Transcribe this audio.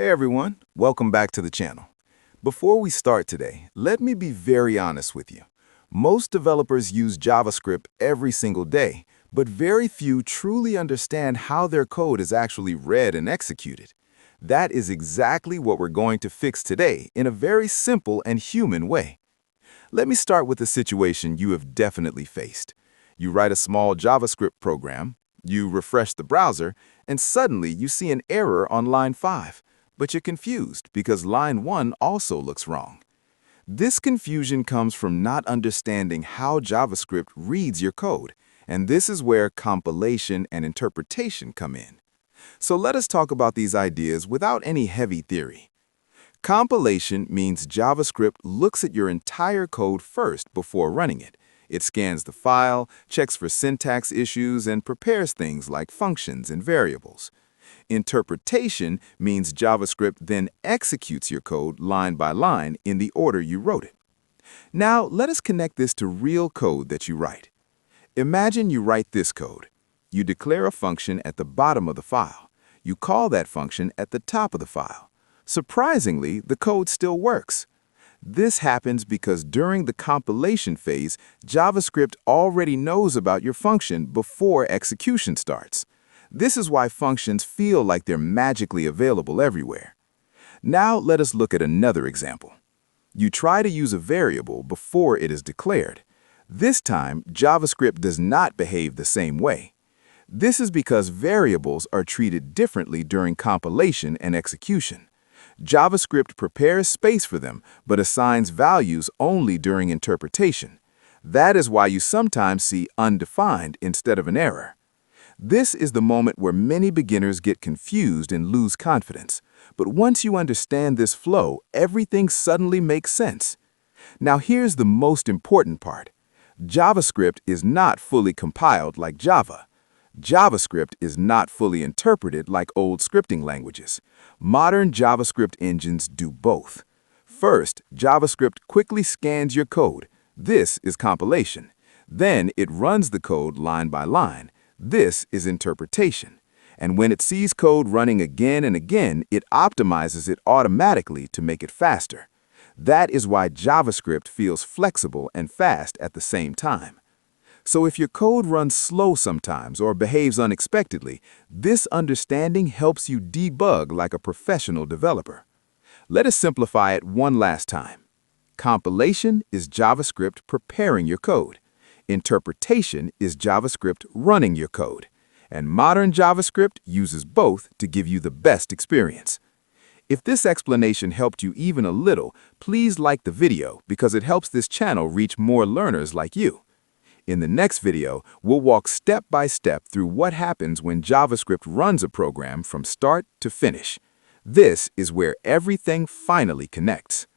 Hey everyone, welcome back to the channel. Before we start today, let me be very honest with you. Most developers use JavaScript every single day, but very few truly understand how their code is actually read and executed. That is exactly what we're going to fix today in a very simple and human way. Let me start with a situation you have definitely faced. You write a small JavaScript program, you refresh the browser, and suddenly you see an error on line 5, but you're confused because line 1 also looks wrong. This confusion comes from not understanding how JavaScript reads your code, and this is where compilation and interpretation come in. So let us talk about these ideas without any heavy theory. Compilation means JavaScript looks at your entire code first before running it. It scans the file, checks for syntax issues, and prepares things like functions and variables. Interpretation means JavaScript then executes your code line by line in the order you wrote it. Now, let us connect this to real code that you write. Imagine you write this code. You declare a function at the bottom of the file. You call that function at the top of the file. Surprisingly, the code still works. This happens because during the compilation phase, JavaScript already knows about your function before execution starts. This is why functions feel like they're magically available everywhere. Now let us look at another example. You try to use a variable before it is declared. This time, JavaScript does not behave the same way. This is because variables are treated differently during compilation and execution. JavaScript prepares space for them, but assigns values only during interpretation. That is why you sometimes see undefined instead of an error. This is the moment where many beginners get confused and lose confidence. But once you understand this flow, everything suddenly makes sense. Now here's the most important part. JavaScript is not fully compiled like Java. JavaScript is not fully interpreted like old scripting languages. Modern JavaScript engines do both. First, JavaScript quickly scans your code. This is compilation. Then it runs the code line by line. This is interpretation. And when it sees code running again and again, it optimizes it automatically to make it faster. That is why JavaScript feels flexible and fast at the same time. So if your code runs slow sometimes or behaves unexpectedly, this understanding helps you debug like a professional developer. Let us simplify it one last time. Compilation is JavaScript preparing your code. Interpretation is JavaScript running your code. And modern JavaScript uses both to give you the best experience. If this explanation helped you even a little, please like the video because it helps this channel reach more learners like you. In the next video, we'll walk step by step through what happens when JavaScript runs a program from start to finish. This is where everything finally connects.